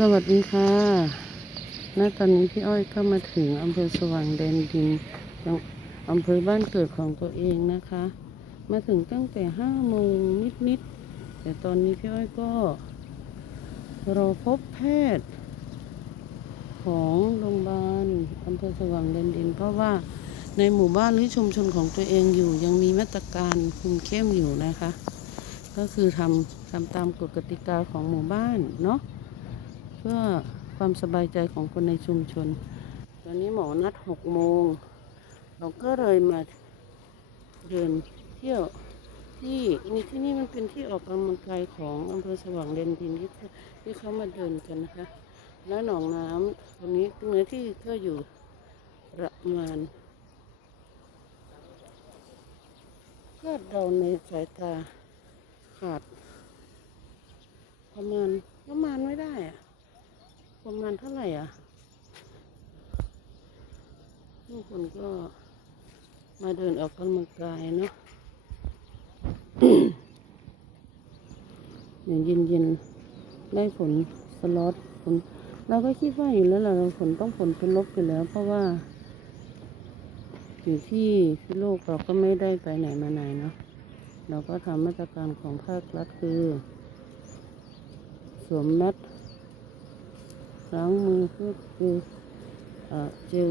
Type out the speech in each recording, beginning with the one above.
สวัสดีค่ะณตอนนี้พี่อ้อยก็มาถึงอำเภอสว่างแดนดินอำเภอบ้านเกิดของตัวเองนะคะ มาถึงตั้งแต่ห้าโมงนิดๆ แต่ตอนนี้พี่อ้อยก็รอพบแพทย์ ของโรงพยาบาลอำเภอสว่างแดนดิน เพราะว่าในหมู่บ้านหรือชุมชนของตัวเองอยู่ ยังมีมาตรการคุมเข้มอยู่นะคะ ก็คือทำทำตามกฎกติกาของหมู่บ้านเนาะ พื่อความสบายใจของคนในชุมชนตอนนี้หมอนัดหกโมง เราก็เลยมาเดินเที่ยวที่นี่ที่นี่มันเป็นที่ออกกำลังกายของอำเภอสว่างเดนดินที่ที่เขามาเดินกันนะคะ แล้วหนองน้ำตรงนี้เนื้ที่ก็อยู่ประมาณก็เดาในสายตาขาดประมาณประมาณไม่ได้อะ ประมาณเท่าไหร่อะทุกคนก็มาเดินออกกำลังกายเนาะอย่างเย็นๆ ได้ผลสล็อตผลเราก็คิดว่าอยู่แล้วแหละเราผลต้องผลเป็นลบอยู่แล้ว เพราะว่า อยู่ที่พิโลกเราก็ไม่ได้ไปไหนมาไหนเนาะเราก็ทำมาตรการของภาครัฐคือ สวมแมส ล้างมือคือเจล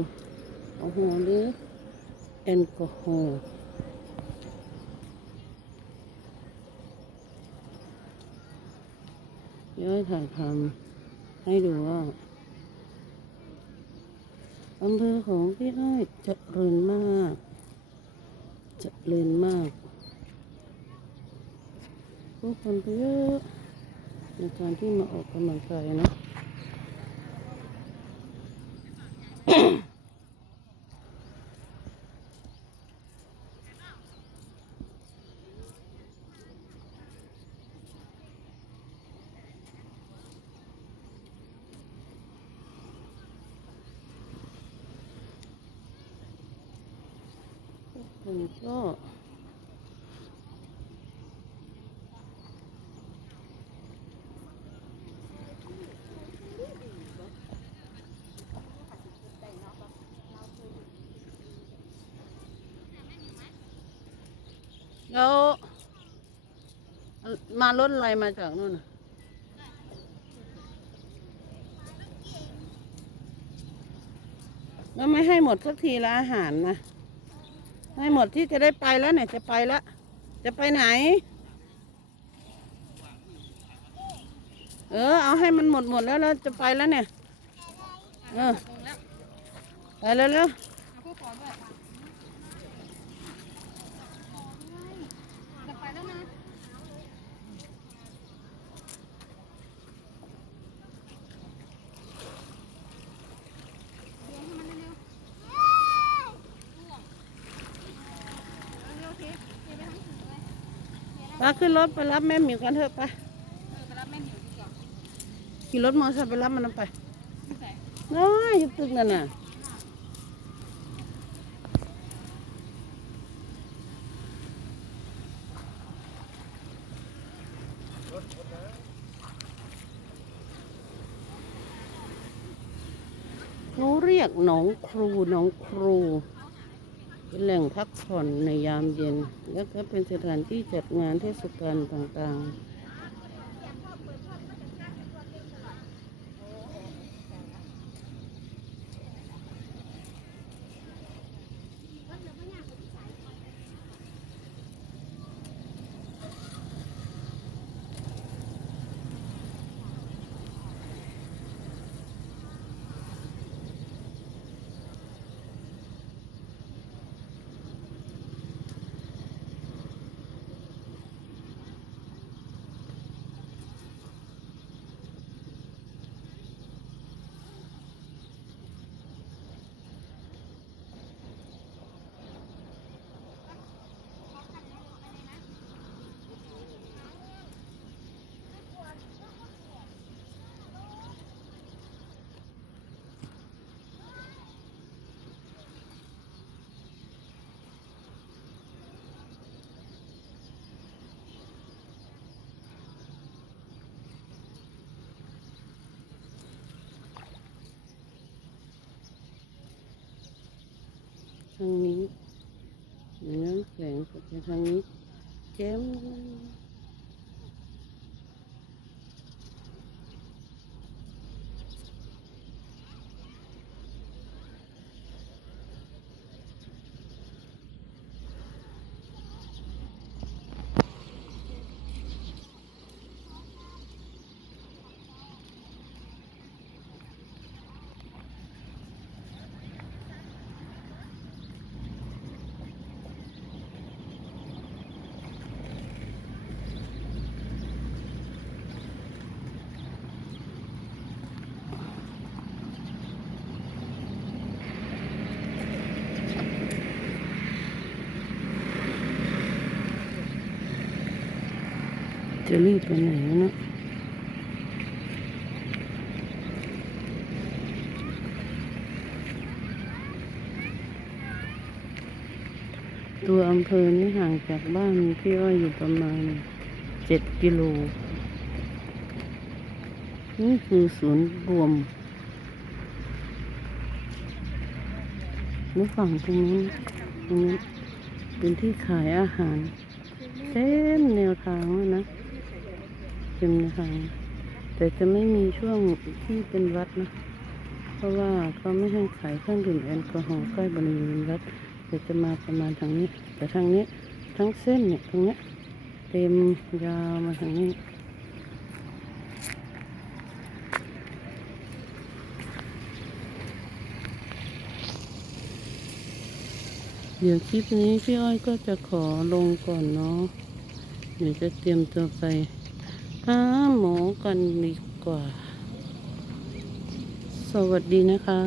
แอลกอฮอล์หรือแอลกอฮอล์ย้อยถ่ายทำให้ดูว่าอำเภอของพี่อ้อยจะเริญมาก จะเริญมาก ผู้คนเยอะในการที่มาออกกำลังกายเนาะ ผมก็แล้วมารถอะไรมาจากนู่นแล้วไม่ให้หมดสักทีละอาหารนะ ให้หมดที่จะได้ไปแล้วเนี่ยจะไปแล้ว จะไปไหน เออ เอาให้มันหมดหมดแล้วแล้วจะไปแล้วเนี่ย เออ ไปแล้วแล้วจะไปแล้วนะ เดี๋ยวให้มันเร็วๆเร็วๆโอเคเดี๋ยวไปทั้งถึงเลย ๆมาขึ้นรถไปรับแม่หมิวกันเถอะไปเออไปรับแม่หมิวดีกว่าขี่รถมอเตอร์ไซค์ไปรับมันไปที่ไหนน้อยอยู่ตึกนั่นน่ะเขาเรียกหนองครูหนองครู เป็นแหล่งพักผ่อนในยามเย็น และก็เป็นสถานที่จัดงานเทศกาลต่างๆ ทางนี้เนื้อแข็งก็ไปทางนี้แจะรีบไปไหนวะเนะตัวอำเภอนี่ห่างจากบ้านพี่อ้อยอยู่ประมาณเจ็ดกิโล นี่คือศูนย์รวมในฝั่งตรงนี้ตรงนี้เป็นที่ขายอาหาร เต็มแนวทางเลยนะ เต็มแนวทาง แต่จะไม่มีช่วงที่เป็นวัดนะ เพราะว่าเขาไม่ให้ขายเครื่องดื่มแอลกอฮอล์ใกล้บริเวณวัดแต่จะมาประมาณทางนี้ แต่ทางนี้ทั้งเส้นเนี่ยตรงเนี้ยเต็มยาวมาทางนี้เดี๋ยวคลิปนี้พี่อ้อยก็จะขอลงก่อนเนาะ เดี๋ยวจะเตรียมตัวไป หาหมอกันดีกว่า สวัสดีนะคะ